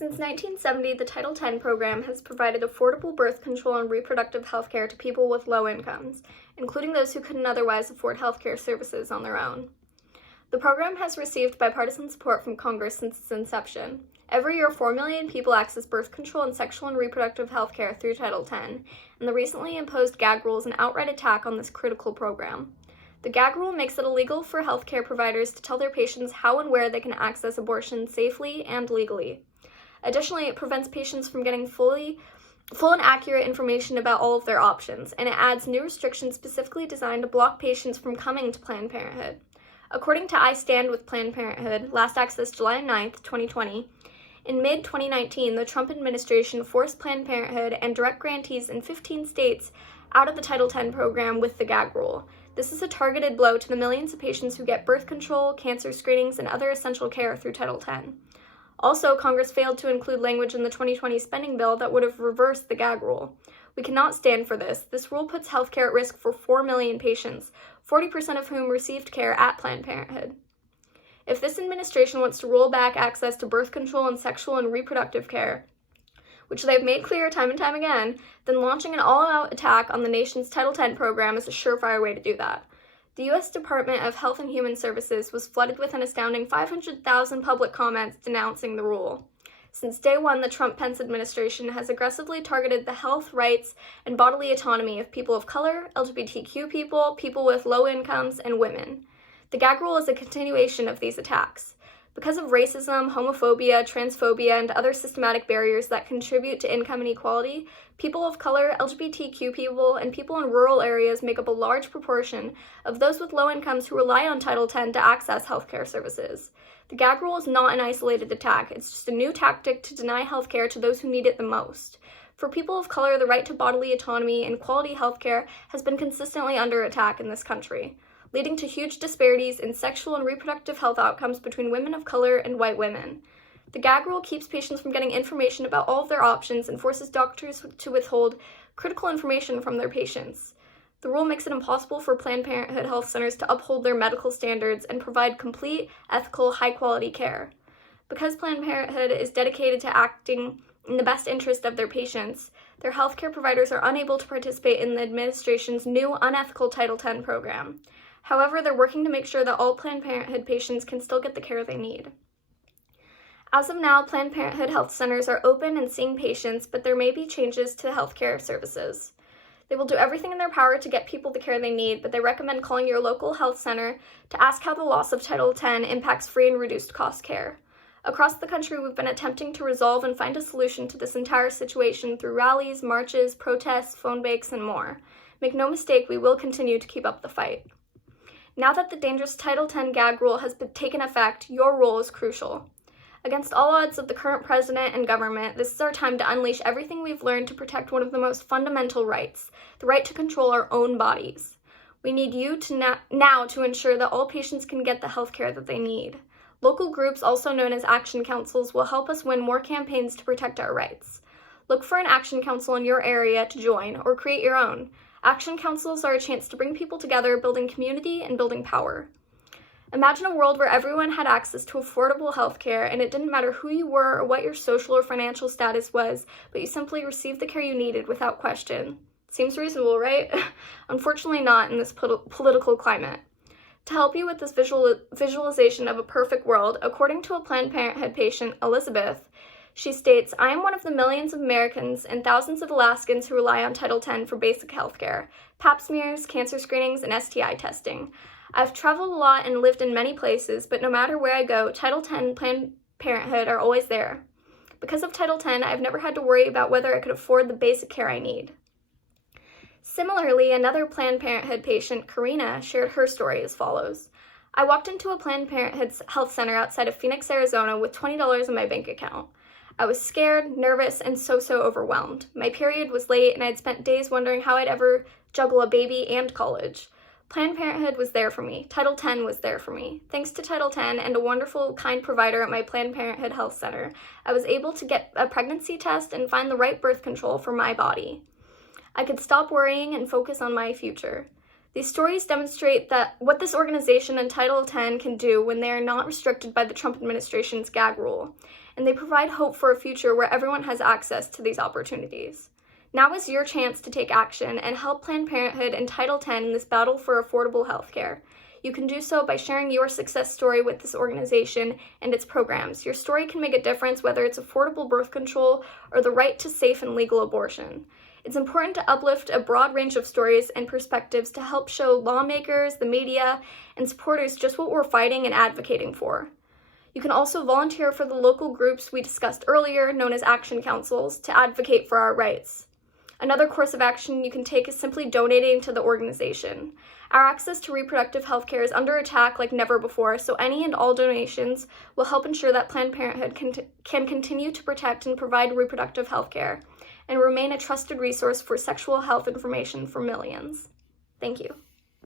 Since 1970, the Title X program has provided affordable birth control and reproductive health care to people with low incomes, including those who couldn't otherwise afford health care services on their own. The program has received bipartisan support from Congress since its inception. Every year, 4 million people access birth control and sexual and reproductive health care through Title X, and the recently imposed gag rule is an outright attack on this critical program. The gag rule makes it illegal for healthcare providers to tell their patients how and where they can access abortion safely and legally. Additionally, it prevents patients from getting full and accurate information about all of their options, and it adds new restrictions specifically designed to block patients from coming to Planned Parenthood. According to I Stand with Planned Parenthood, last accessed July 9, 2020, in mid-2019, the Trump administration forced Planned Parenthood and direct grantees in 15 states out of the Title X program with the gag rule. This is a targeted blow to the millions of patients who get birth control, cancer screenings, and other essential care through Title X. Also, Congress failed to include language in the 2020 spending bill that would have reversed the gag rule. We cannot stand for this. This rule puts healthcare at risk for 4 million patients, 40% of whom received care at Planned Parenthood. If this administration wants to roll back access to birth control and sexual and reproductive care, which they've made clear time and time again, then launching an all-out attack on the nation's Title X program is a surefire way to do that. The U.S. Department of Health and Human Services was flooded with an astounding 500,000 public comments denouncing the rule. Since day one, the Trump-Pence administration has aggressively targeted the health, rights, and bodily autonomy of people of color, LGBTQ people, people with low incomes, and women. The gag rule is a continuation of these attacks. Because of racism, homophobia, transphobia, and other systematic barriers that contribute to income inequality, people of color, LGBTQ people, and people in rural areas make up a large proportion of those with low incomes who rely on Title X to access healthcare services. The gag rule is not an isolated attack. It's just a new tactic to deny healthcare to those who need it the most. For people of color, the right to bodily autonomy and quality healthcare has been consistently under attack in this country, leading to huge disparities in sexual and reproductive health outcomes between women of color and white women. The gag rule keeps patients from getting information about all of their options and forces doctors to withhold critical information from their patients. The rule makes it impossible for Planned Parenthood health centers to uphold their medical standards and provide complete, ethical, high-quality care. Because Planned Parenthood is dedicated to acting in the best interest of their patients, their healthcare providers are unable to participate in the administration's new unethical Title X program. However, they're working to make sure that all Planned Parenthood patients can still get the care they need. As of now, Planned Parenthood health centers are open and seeing patients, but there may be changes to healthcare services. They will do everything in their power to get people the care they need, but they recommend calling your local health center to ask how the loss of Title X impacts free and reduced cost care. Across the country, we've been attempting to resolve and find a solution to this entire situation through rallies, marches, protests, phone banks, and more. Make no mistake, we will continue to keep up the fight. Now that the dangerous Title X gag rule has taken effect, your role is crucial. Against all odds of the current president and government, this is our time to unleash everything we've learned to protect one of the most fundamental rights, the right to control our own bodies. We need you to now to ensure that all patients can get the health care that they need. Local groups, also known as action councils, will help us win more campaigns to protect our rights. Look for an action council in your area to join, or create your own. Action councils are a chance to bring people together, building community and building power. Imagine a world where everyone had access to affordable health care, and it didn't matter who you were or what your social or financial status was, but you simply received the care you needed without question. Seems reasonable, right? Unfortunately not in this political climate. To help you with this visualization of a perfect world, according to a Planned Parenthood patient, Elizabeth, she states, "I am one of the millions of Americans and thousands of Alaskans who rely on Title X for basic health care, pap smears, cancer screenings, and STI testing. I've traveled a lot and lived in many places, but no matter where I go, Title X and Planned Parenthood are always there. Because of Title X, I've never had to worry about whether I could afford the basic care I need." Similarly, another Planned Parenthood patient, Karina, shared her story as follows. "I walked into a Planned Parenthood health center outside of Phoenix, Arizona with $20 in my bank account. I was scared, nervous, and so overwhelmed. My period was late, and I'd spent days wondering how I'd ever juggle a baby and college. Planned Parenthood was there for me. Title X was there for me. Thanks to Title X and a wonderful, kind provider at my Planned Parenthood health center, I was able to get a pregnancy test and find the right birth control for my body. I could stop worrying and focus on my future. These stories demonstrate that what this organization and Title X can do when they are not restricted by the Trump administration's gag rule. and they provide hope for a future where everyone has access to these opportunities. Now is your chance to take action and help Planned Parenthood and Title X in this battle for affordable health care. You can do so by sharing your success story with this organization and its programs. Your story can make a difference, whether it's affordable birth control or the right to safe and legal abortion. It's important to uplift a broad range of stories and perspectives to help show lawmakers, the media, and supporters just what we're fighting and advocating for. You can also volunteer for the local groups we discussed earlier, known as action councils, to advocate for our rights. Another course of action you can take is simply donating to the organization. Our access to reproductive health care is under attack like never before, so any and all donations will help ensure that Planned Parenthood can continue to protect and provide reproductive health care and remain a trusted resource for sexual health information for millions. Thank you.